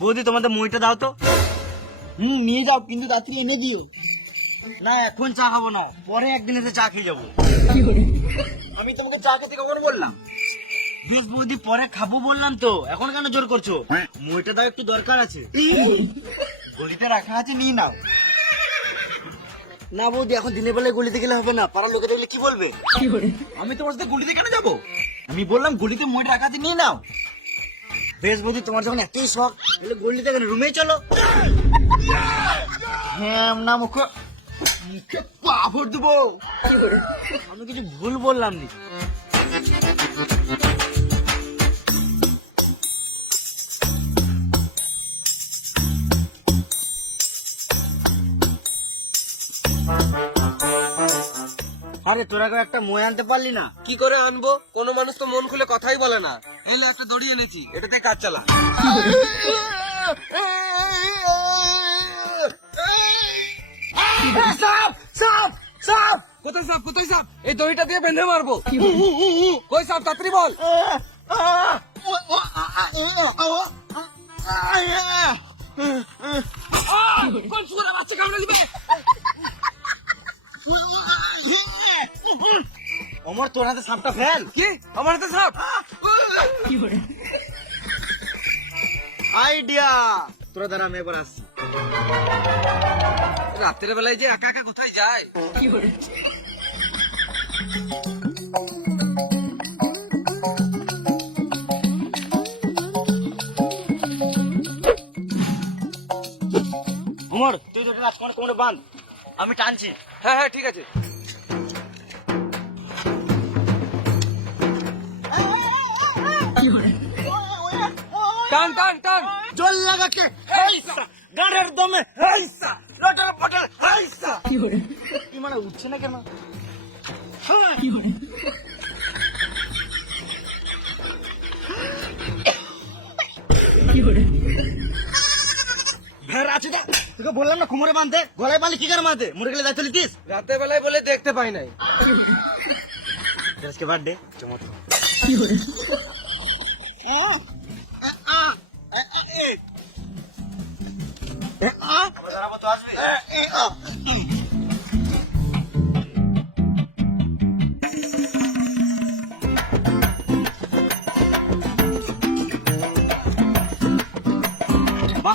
বৌদি তোমাদের মুইটা দাও তো। হুম নিয়ে যাও কিন্তু রাত্রি এনে দিও। না এখন চা খাব না। পরে একদিন এসে চা খেয়ে যাব। আমি তোমাকে চা খেতে কখন বললাম? বেশ বৌদি পরে খাব বললাম তো। এখন কেন জোর করছ? মুইটা দাও একটু দরকার আছে। গলিতে রাখা আছে নিয়ে নাও। না বৌদি এখন দিনের বেলায় গলিতে গেলে হবে না। পাড়ার লোকে দেখলে কি বলবে? আমি তোমার সাথে গলিতে কেন যাব? আমি বললাম গলিতে মই রাখা আছে নিয়ে নাও। বেশ বৌদি তোমার যখন এতই শখ, তাহলে গলিতে থেকে রুমে চলো। হ্যাঁ না, মুখ, মুখে পাভর দেবো। আমি কিছু ভুল বললাম নি। আরে তোরা একটা মই আনতে পারলি না কি করে আনব কোনো মানুষ তো মন খুলে কথাই বলে না এলে একটা দড়ি এনেছি এটাতে কাজ চালা সাপ সাপ সাপ কোথায় সাপ কোথায় সাপ এই দড়িটা দিয়ে বেঁধে মারবো কই সাপ তাড়াতাড়ি বল কোন শুয়ারের বাচ্চা কামড়ে দিবে অমর তোর হাতে সাপটা ফেল। কি? আমার হাতে সাপ? আইডিয়া। তোরা দাঁড়া আমি এবার আসছি। রাত্রের বেলায় যে একা একা কোথায় যায়? কি অমর তুই তোকে রাজকুমার কোমরে বাঁধ। আমি টানছি। হ্যাঁ হ্যাঁ ঠিক আছে। টান টান টান। জল লাগাকে হাইসা। গাড়ের দমে হাইসা। লটল পটল হাইসা। কি মানে উঠছে না কেন? ভেড়া আছে দা তোকে বললাম না কুমোরে বাঁধতে গলায় পালি কি করে বাঁধে? মরে গেলে দায়িত্ব লিতিস রাতের বেলায় বলে দেখতে পাই নাই। আজকে বার্থডে চমৎকার। আমরা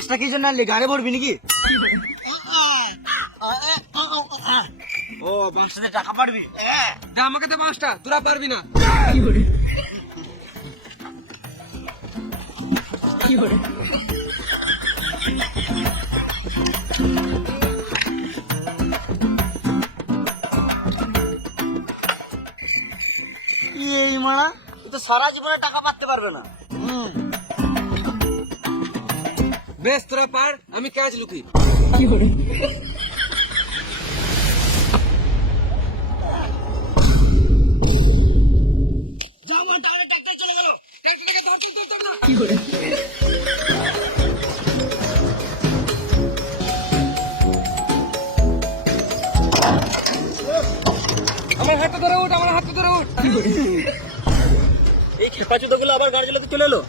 তো কি জন্য আনলি? গাড়ি ভরবি নাকি? ও বাসটাতে টাকা পারবি? দে আমাকে দে পাঁচটা তোরা পারবি না। এই তো সারা জীবনে টাকা পাততে পারবে না। বেশ, তোরা পার, আমি কাজ লুকি। আমার হাতে ধরে উঠ, আমার হাতে ধরে উঠ। এই খেপা চুতো গুলো, আবার গাড়ি চালাতে চলে এলো?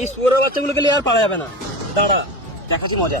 এই শুয়োরের বাচ্চাগুলো গেলে আর পারা যাবে না। দাঁড়া, দেখাচ্ছি মজা।